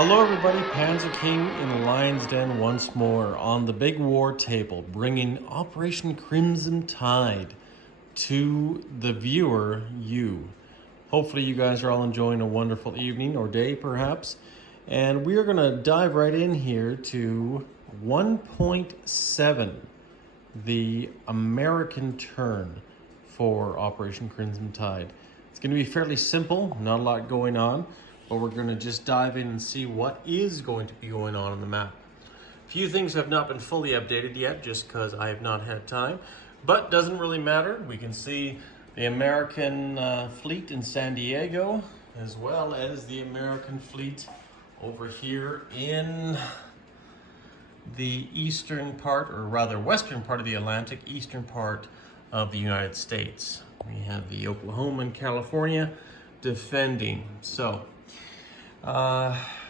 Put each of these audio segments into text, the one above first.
Hello everybody, Panzer King in the Lion's Den once more on the big war table, bringing Operation Crimson Tide to the viewer, you. Hopefully you guys are all enjoying a wonderful evening or day perhaps. And we are going to dive right in here to 1.7, the American turn for Operation Crimson Tide. It's going to be fairly simple, not a lot going on, but we're going to just dive in and see what is going to be going on the map. A few things have not been fully updated yet just because I have not had time, but doesn't really matter. We can see the American fleet in San Diego, as well as the American fleet over here in the eastern part, or rather western part of the Atlantic, eastern part of the United States. We have the Oklahoma and California defending. So,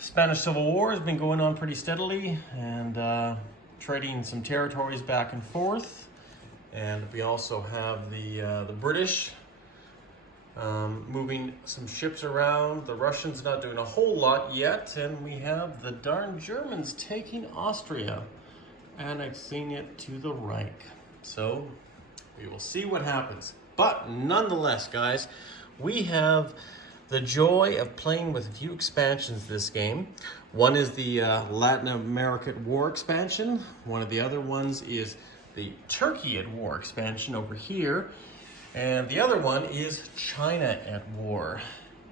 Spanish Civil War has been going on pretty steadily and trading some territories back and forth. And we also have the British moving some ships around. The Russians not doing a whole lot yet. And we have the darn Germans taking Austria, annexing it to the Reich. So we will see what happens. But nonetheless, guys, we have the joy of playing with a few expansions this game. One is the Latin American War expansion. One of the other ones is the Turkey at War expansion over here. And the other one is China at War.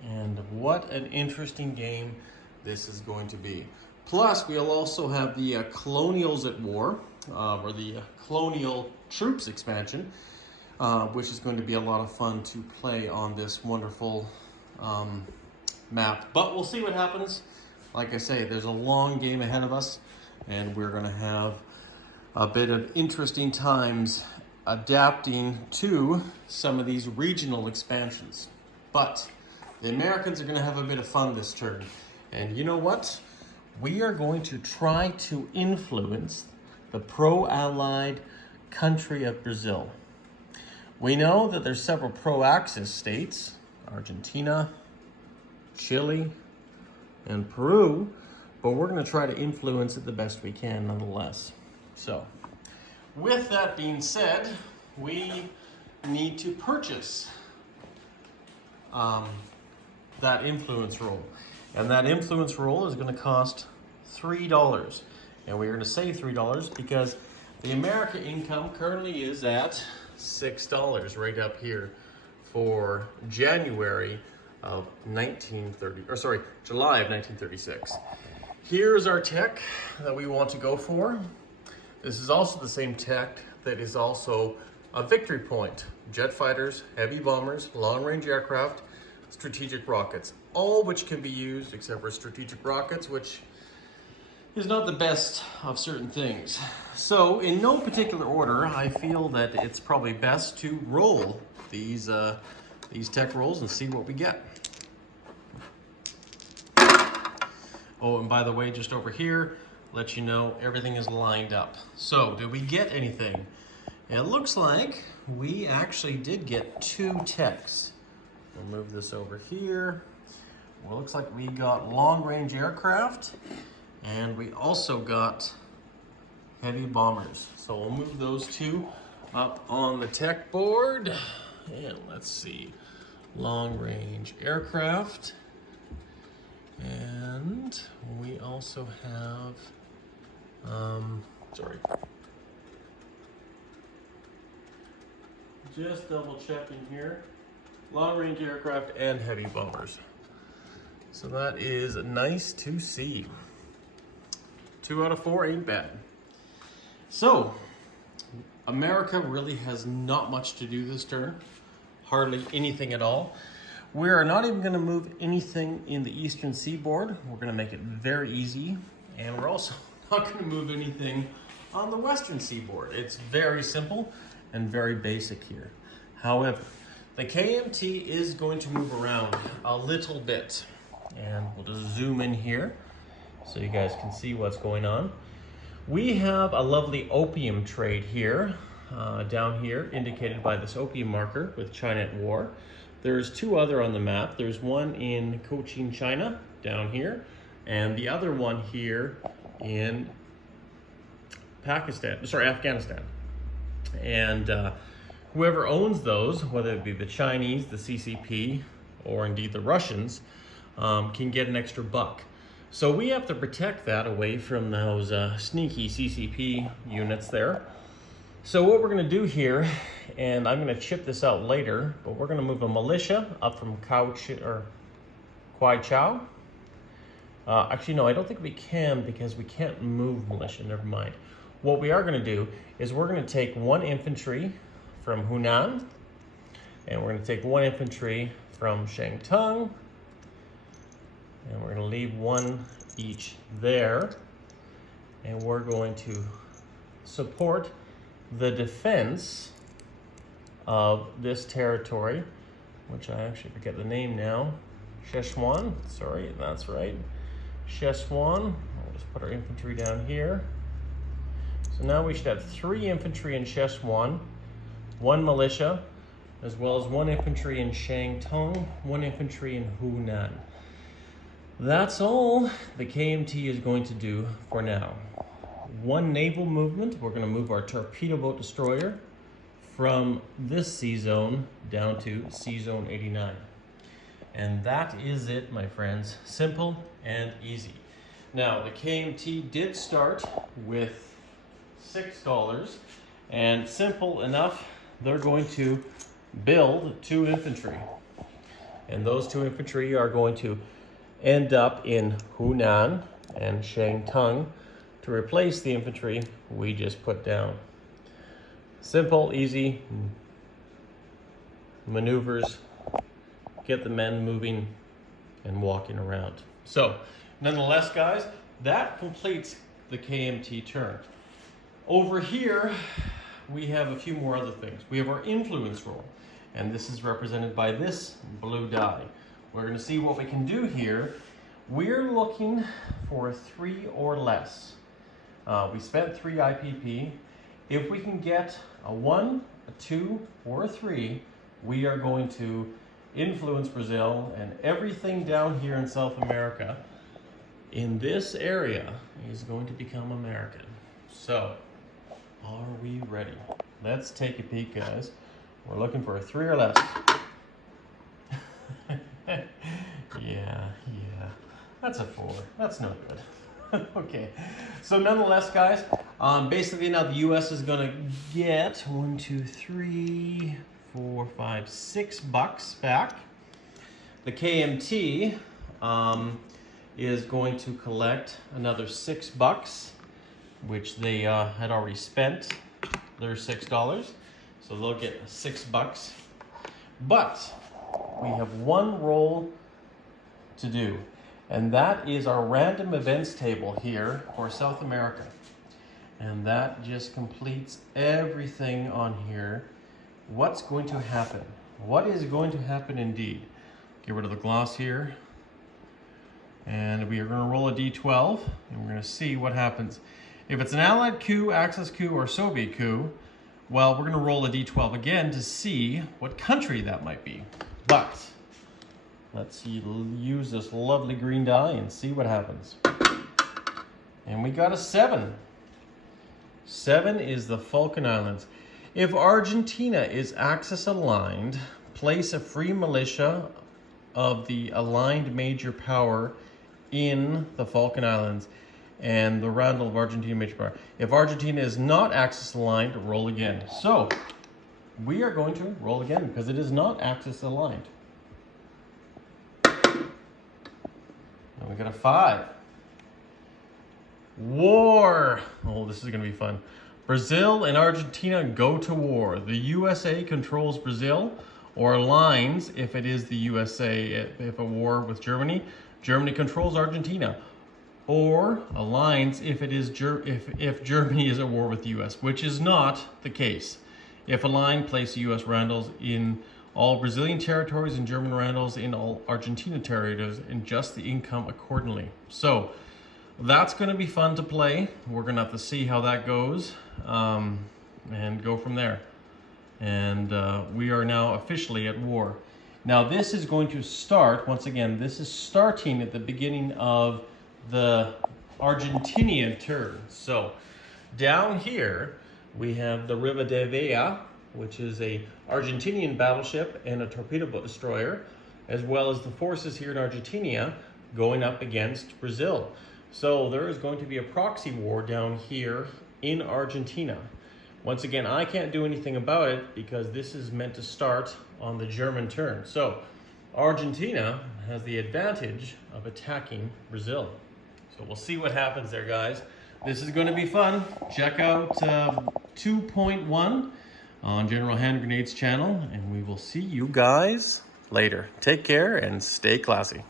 And what an interesting game this is going to be. Plus, we'll also have the Colonials at War, or the Colonial Troops expansion, which is going to be a lot of fun to play on this wonderful map. But we'll see what happens. Like I say, there's a long game ahead of us, and we're going to have a bit of interesting times adapting to some of these regional expansions. But the Americans are going to have a bit of fun this turn. And you know what? We are going to try to influence the pro-Allied country of Brazil. We know that there's several pro-Axis states, Argentina, Chile, and Peru, but we're going to try to influence it the best we can nonetheless. So, with that being said, we need to purchase that influence roll. And that influence roll is going to cost $3. And we're going to save $3 because the American income currently is at $6 right up here for July of 1936. Here's our tech that we want to go for. This is also the same tech that is also a victory point. Jet fighters, heavy bombers, long-range aircraft, strategic rockets, all which can be used except for strategic rockets, which is not the best of certain things. So in no particular order, I feel that it's probably best to roll these tech rolls and see what we get. Oh, and by the way, just over here, let you know everything is lined up. So, did we get anything? It looks like we actually did get 2 techs. We'll move this over here. Well, looks like we got long-range aircraft, and we also got heavy bombers. So we'll move those 2 up on the tech board. And let's see, long-range aircraft. And we also have, just double checking here, long-range aircraft and heavy bombers. So that is nice to see. 2 out of 4 ain't bad. So, America really has not much to do this turn. Hardly anything at all. We are not even going to move anything in the eastern seaboard. We're going to make it very easy. And we're also not going to move anything on the western seaboard. It's very simple and very basic here. However, the KMT is going to move around a little bit. And we'll just zoom in here so you guys can see what's going on. We have a lovely opium trade here, down here, indicated by this opium marker with China at War. There's 2 other on the map. There's one in Cochin, China, down here, and the other one here in Afghanistan. And whoever owns those, whether it be the Chinese, the CCP, or indeed the Russians, can get an extra buck. So we have to protect that away from those sneaky CCP units there. So what we're going to do here, and I'm going to chip this out later, but we're going to move a militia up from Kwai Chow. Actually, no, I don't think we can, because we can't move militia. Never mind. What we are going to do is we're going to take one infantry from Hunan, and we're going to take one infantry from Shangtung, and we're going to leave one each there, and we're going to support the defense of this territory, which I actually forget the name now. Szechuan, sorry, that's right. Szechuan. We'll just put our infantry down here. So now we should have 3 infantry in Szechuan, 1 militia, as well as 1 infantry in Shangtung, 1 infantry in Hunan. That's all the KMT is going to do for now. 1 naval movement. We're going to move our torpedo boat destroyer from this sea zone down to sea zone 89. And that is it, my friends. Simple and easy. Now, the KMT did start with $6, and simple enough, they're going to build 2 infantry. And those 2 infantry are going to end up in Hunan and Shangtung to replace the infantry we just put down. Simple, easy maneuvers, get the men moving and walking around. So, nonetheless, guys, that completes the KMT turn. Over here, we have a few more other things. We have our influence roll, and this is represented by this blue die. We're going to see what we can do here. We're looking for 3 or less. We spent 3 IPP. If we can get a 1, a 2, or a 3, we are going to influence Brazil, and everything down here in South America in this area is going to become American. So, are we ready? Let's take a peek, guys. We're looking for a 3 or less. Yeah. That's a 4. That's no good. Okay. So nonetheless, guys, basically now the U.S. is going to get 1, 2, 3, 4, 5, 6 bucks back. The KMT is going to collect another 6 bucks, which they had already spent their $6. So they'll get 6 bucks. But we have 1 roll to do, and that is our random events table here for South America. And that just completes everything on here. What's going to happen? What is going to happen indeed? Get rid of the gloss here. And we are going to roll a D12, and we're going to see what happens. If it's an Allied coup, Axis coup, or Soviet coup, well, we're going to roll a D12 again to see what country that might be. But let's use this lovely green die and see what happens. And we got a 7. 7 is the Falkland Islands. If Argentina is Axis aligned, place a free militia of the aligned major power in the Falkland Islands and the roundel of Argentina major power. If Argentina is not Axis aligned, roll again. So we are going to roll again because it is not Axis aligned. And we got a 5. War. Oh, this is going to be fun. Brazil and Argentina go to war. The USA controls Brazil, or aligns if it is the USA. If a war with Germany, Germany controls Argentina, or aligns if it is if Germany is at war with the US, which is not the case. If aligned, place US roundels in all Brazilian territories and German roundels in all Argentina territories, and adjust the income accordingly. So that's going to be fun to play. We're going to have to see how that goes and go from there. And we are now officially at war. Now this is going to start, once again, this is starting at the beginning of the Argentinian turn. So down here, we have the Rivadavia, which is a Argentinian battleship and a torpedo boat destroyer, as well as the forces here in Argentina going up against Brazil. So there is going to be a proxy war down here in Argentina. Once again, I can't do anything about it because this is meant to start on the German turn. So Argentina has the advantage of attacking Brazil. So we'll see what happens there, guys. This is going to be fun. Check out 2.1 on General Hand Grenades channel, and we will see you guys later. Take care and stay classy.